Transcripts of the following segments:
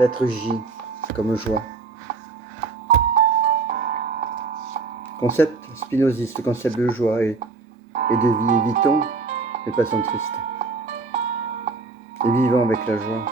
lettre J, comme joie. Concept spinoziste, concept de joie et de vie. Évitons les passions tristes. Et vivons avec la joie.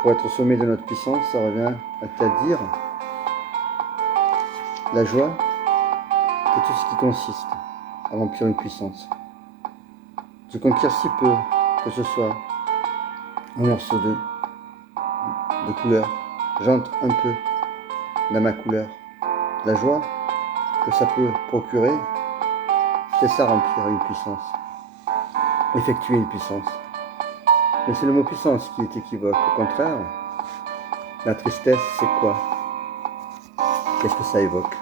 Pour être au sommet de notre puissance, ça revient à dire la joie, c'est tout ce qui consiste à remplir une puissance. Se conquiert si peu que ce soit un morceau de couleur. J'entre un peu dans ma couleur. La joie que ça peut procurer, c'est ça, remplir une puissance, effectuer une puissance. Mais c'est le mot puissance qui est équivoque. Au contraire, la tristesse, c'est quoi? Qu'est-ce que ça évoque?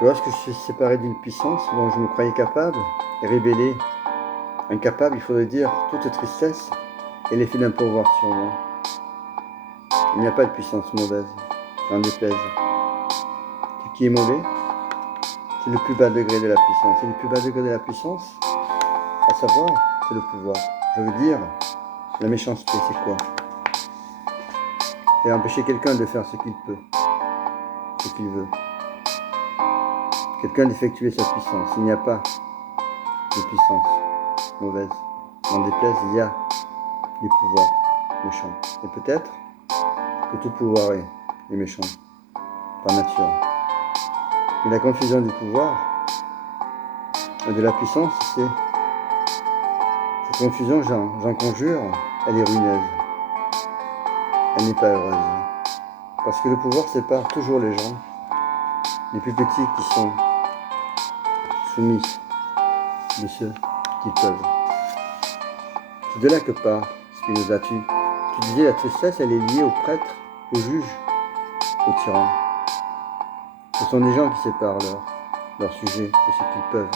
Que lorsque je suis séparé d'une puissance dont je me croyais capable et révélé incapable, il faudrait dire toute tristesse est l'effet d'un pouvoir sur moi. Il n'y a pas de puissance mauvaise, n'en déplaise. Ce qui est mauvais, c'est le plus bas degré de la puissance. Et le plus bas degré de la puissance, à savoir, c'est le pouvoir. Je veux dire, la méchanceté, c'est quoi? C'est empêcher quelqu'un de faire ce qu'il peut, ce qu'il veut. Quelqu'un d'effectuer sa puissance. Il n'y a pas de puissance mauvaise. N'en déplaise, il y a des pouvoirs méchants. Et peut-être que tout pouvoir est méchant, par nature. Mais la confusion du pouvoir et de la puissance, c'est cette confusion, j'en conjure, elle est ruineuse. Elle n'est pas heureuse. Parce que le pouvoir sépare toujours les gens, les plus petits qui sont soumis de ceux qui peuvent. C'est de là que part Spinoza. Tu disais la tristesse, elle est liée au prêtre, au juge, au tyran. Ce sont des gens qui séparent leur sujet de ce qu'ils peuvent.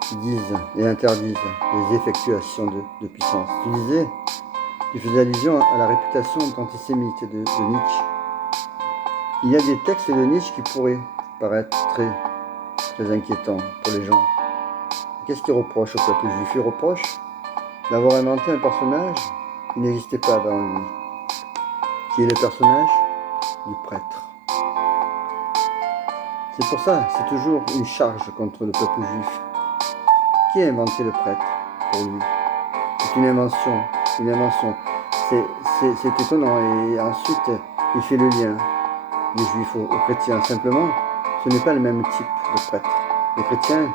Qui disent et interdisent les effectuations de puissance. Tu faisais allusion à la réputation antisémite de Nietzsche. Il y a des textes de Nietzsche qui pourraient paraître très, très inquiétants pour les gens. Qu'est-ce qu'il reproche au peuple juif? Il reproche d'avoir inventé un personnage qui n'existait pas avant lui, qui est le personnage du prêtre. C'est pour ça, c'est toujours une charge contre le peuple juif. Qui a inventé le prêtre pour lui? C'est une invention, une invention. C'est étonnant. Et ensuite, il fait le lien des juifs aux chrétiens. Simplement, ce n'est pas le même type de prêtre. Les chrétiens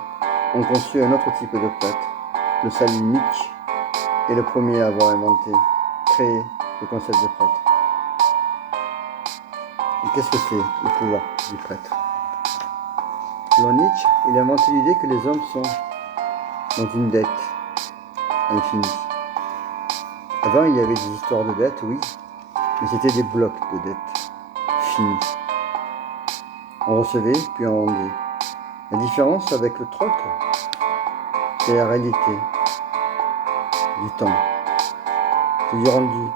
ont conçu un autre type de prêtre. Le salinique est le premier à avoir inventé, créé le concept de prêtre. Et qu'est-ce que c'est le pouvoir du prêtre? Selon Nietzsche, il a inventé l'idée que les hommes sont dans une dette infinie. Avant, il y avait des histoires de dettes, oui, mais c'était des blocs de dettes finis. On recevait, puis on rendait. La différence avec le troc, c'est la réalité du temps. C'est du rendu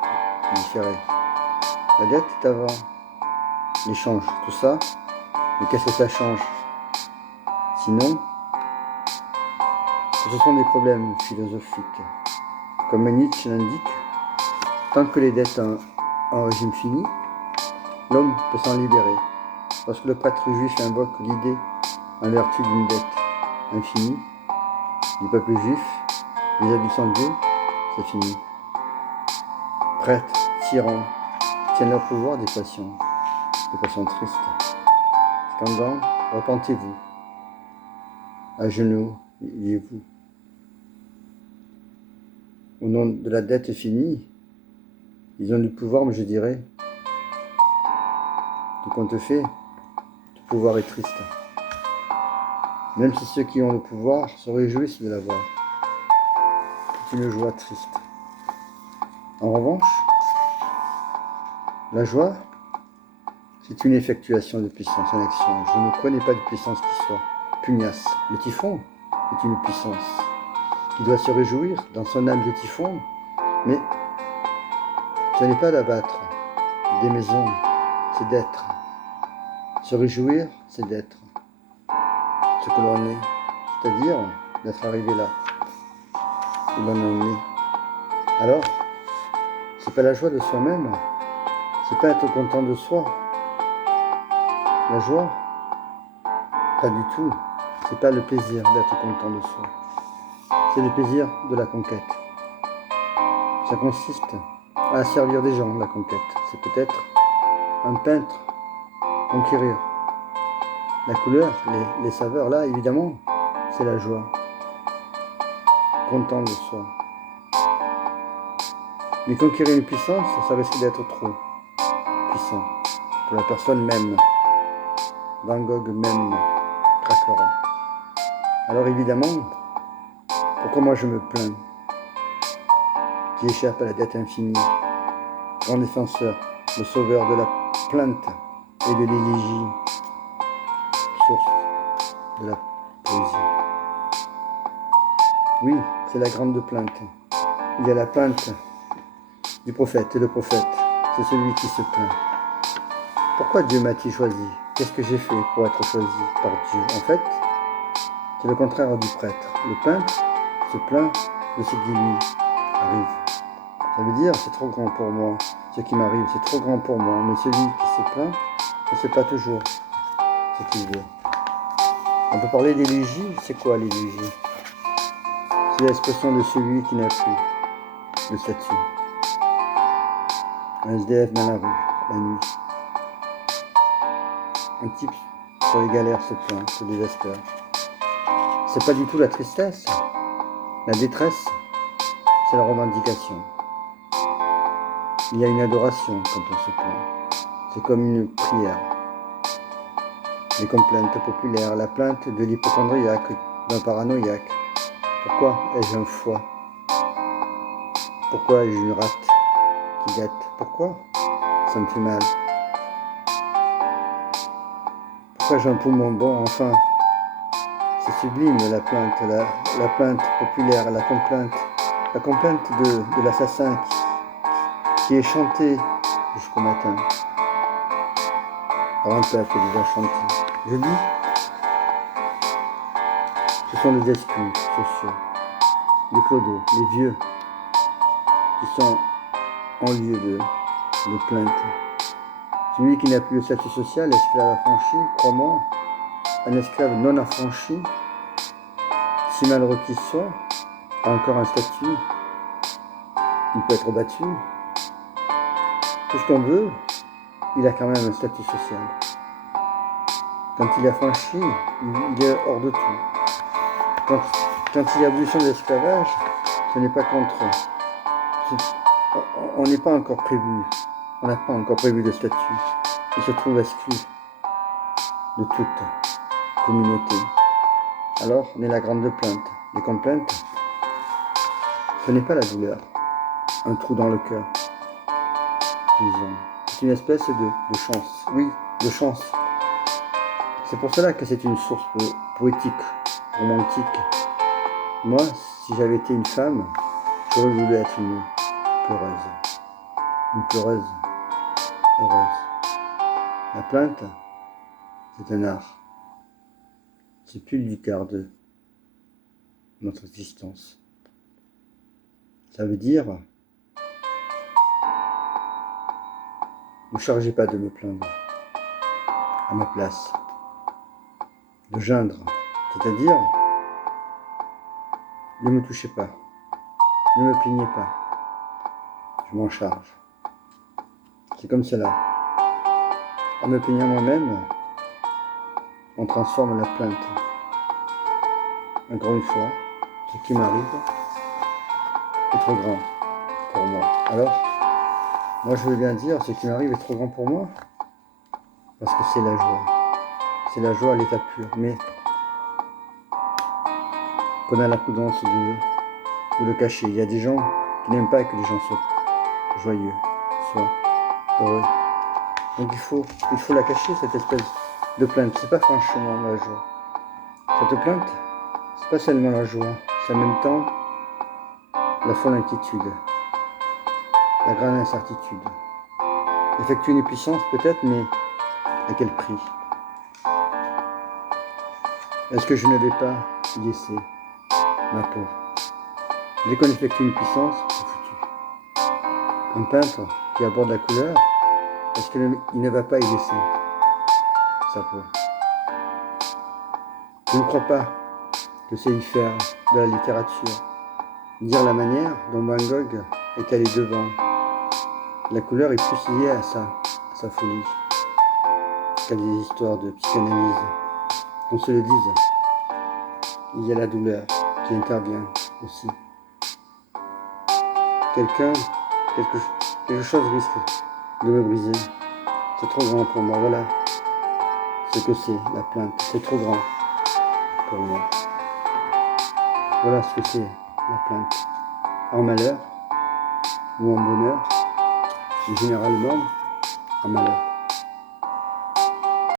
différé. La dette est avant l'échange, tout ça. Mais qu'est-ce que ça change? Sinon, ce sont des problèmes philosophiques. Comme Nietzsche l'indique, tant que les dettes ont un régime fini, l'homme peut s'en libérer. Lorsque le prêtre juif invoque l'idée en vertu d'une dette infinie du peuple juif, vis-à-vis de son Dieu, c'est fini. Prêtres, tyrans, tiennent leur pouvoir des passions tristes. Cependant, repentez-vous, à genoux, liez-vous. Au nom de la dette finie, ils ont du pouvoir, mais je dirais, tout compte fait, tout pouvoir est triste. Même si ceux qui ont le pouvoir se réjouissent de l'avoir. C'est une joie triste. En revanche, la joie, c'est une effectuation de puissance en action. Je ne connais pas de puissance qui soit pugnace. Le typhon est une puissance qui doit se réjouir dans son âme de typhon, mais ce n'est pas d'abattre des maisons, c'est d'être. Se réjouir, c'est d'être ce que l'on est, c'est-à-dire d'être arrivé là où l'on en est. Alors, C'est pas la joie de soi-même. C'est pas être content de soi. La joie, pas du tout. C'est pas le plaisir d'être content de soi. C'est le plaisir de la conquête. Ça consiste à servir des gens, la conquête. C'est peut-être un peintre conquérir. La couleur, les saveurs, là, évidemment, c'est la joie. Content de soi. Mais conquérir une puissance, ça risque d'être trop puissant. Pour la personne même. Van Gogh même craquera. Alors évidemment, pourquoi moi je me plains, qui échappe à la dette infinie, grand défenseur, le sauveur de la plainte et de l'élégie, source de la poésie. Oui, c'est la grande plainte. Il y a la plainte du prophète, et le prophète, c'est celui qui se plaint. Pourquoi Dieu m'a-t-il choisi? Qu'est-ce que j'ai fait pour être choisi par Dieu? En fait, c'est le contraire du prêtre. Le peintre se plaint de ce qui lui arrive. Ça veut dire, c'est trop grand pour moi. Ce qui m'arrive, c'est trop grand pour moi. Mais celui qui se plaint ne sait pas toujours ce qu'il veut. On peut parler d'élégie. C'est quoi l'élégie? C'est l'expression de celui qui n'a plus de statut. Un SDF dans la rue, la nuit. Un type sur les galères se plaint, se désespère. C'est pas du tout la tristesse. La détresse, c'est la revendication. Il y a une adoration quand on se plaint. C'est comme une prière. Les complaintes populaires, la plainte de l'hypochondriaque, d'un paranoïaque. Pourquoi ai-je un foie? Pourquoi ai-je une rate qui gâte? Pourquoi ça me fait mal? Pourquoi j'ai un poumon bon? Enfin, c'est sublime la plainte, la plainte populaire, la complainte de l'assassin qui est chantée jusqu'au matin par un peuple déjà chanté. Je dis, ce sont des esprits sociaux, des clodos, les vieux, qui sont en lieu de plainte. Celui qui n'a plus le statut social, esclave affranchi, crois-moi, un esclave non affranchi, si malheureux qu'il soit, a encore un statut, il peut être battu. Tout ce qu'on veut, il a quand même un statut social. Quand il est affranchi, il est hors de tout. Quand il y a abolition de l'esclavage, ce n'est pas contre eux. On n'est pas encore prévu. On n'a pas encore prévu de statut. Il se trouve exclu de toute communauté. Alors, on est la grande plainte. Les complaintes, ce n'est pas la douleur, un trou dans le cœur qu'ils ont. C'est une espèce de chance. Oui, de chance. C'est pour cela que c'est une source poétique, romantique. Moi, si j'avais été une femme, j'aurais voulu être une pleureuse. Une pleureuse heureuse. La plainte, c'est un art. C'est plus du quart de notre existence. Ça veut dire, ne chargez pas de me plaindre à ma place. De geindre, c'est-à-dire, ne me touchez pas, ne me plaignez pas, je m'en charge. C'est comme cela. En me plaignant moi-même, on transforme la plainte. Encore une fois, ce qui m'arrive est trop grand pour moi. Alors, moi je veux bien dire, ce qui m'arrive est trop grand pour moi, parce que c'est la joie. C'est la joie à l'état pur, mais qu'on a la prudence de le cacher. Il y a des gens qui n'aiment pas que les gens soient joyeux, soient heureux. Donc il faut la cacher, cette espèce de plainte. C'est pas franchement la joie. Cette plainte, c'est pas seulement la joie, c'est en même temps la folle inquiétude, la grande incertitude. Effectuer une puissance peut-être, mais à quel prix? Est-ce que je ne vais pas y laisser ma peau? Dès qu'on effectue une puissance, c'est foutu. Un peintre qui aborde la couleur parce qu'il ne va pas y laisser sa peau. Je ne crois pas que c'est y faire de la littérature, dire la manière dont Van Gogh est allé devant. La couleur est plus liée à sa folie, qu'à des histoires de psychanalyse. Qu'on se le dise, il y a la douleur qui intervient aussi. Quelque chose risque de me briser. C'est trop grand pour moi, voilà ce que c'est la plainte. C'est trop grand pour moi. Voilà ce que c'est la plainte. En malheur ou en bonheur, généralement en malheur.